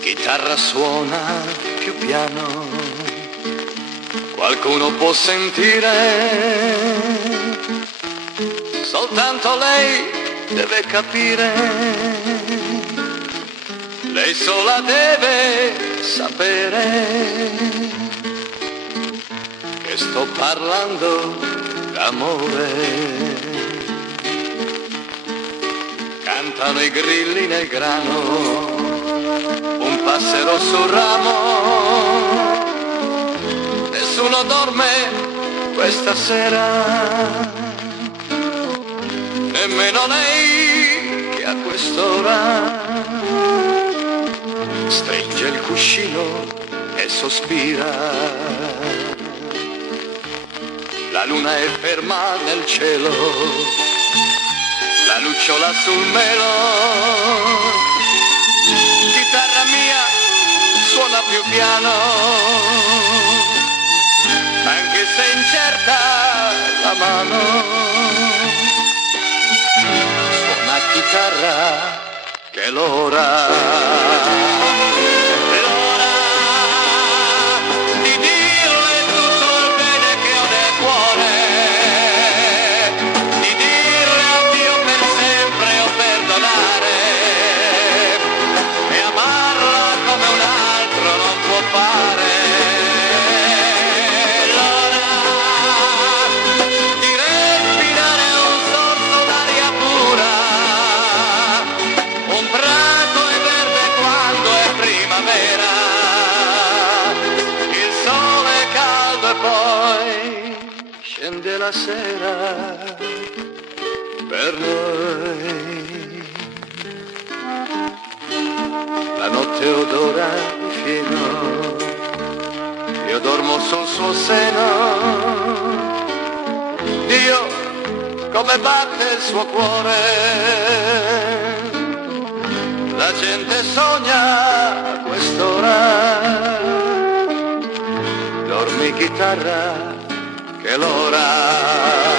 Chitarra suona più piano, qualcuno può sentire, soltanto lei deve capire, lei sola deve sapere che sto parlando d'amore. Cantano i grilli nel grano, un passero sul ramo, nessuno dorme questa sera, nemmeno lei che a quest'ora stringe il cuscino e sospira. La luna è ferma nel cielo, la lucciola sul melo, chitarra mia suona più piano, anche se incerta la mano, suona chitarra che è l'ora di dirle tutto il bene che ho nel cuore, di dirle addio per sempre o perdonare, e amarla come un altro non può fare. L'ora di respirare un sorso d'aria pura, un prato è verde quando è primavera, il sole è caldo e poi scende la sera per noi. La notte odora di fieno, io dormo sul suo seno, Dio come batte il suo cuore, la gente sogna a quest'ora, dormi chitarra che è l'ora.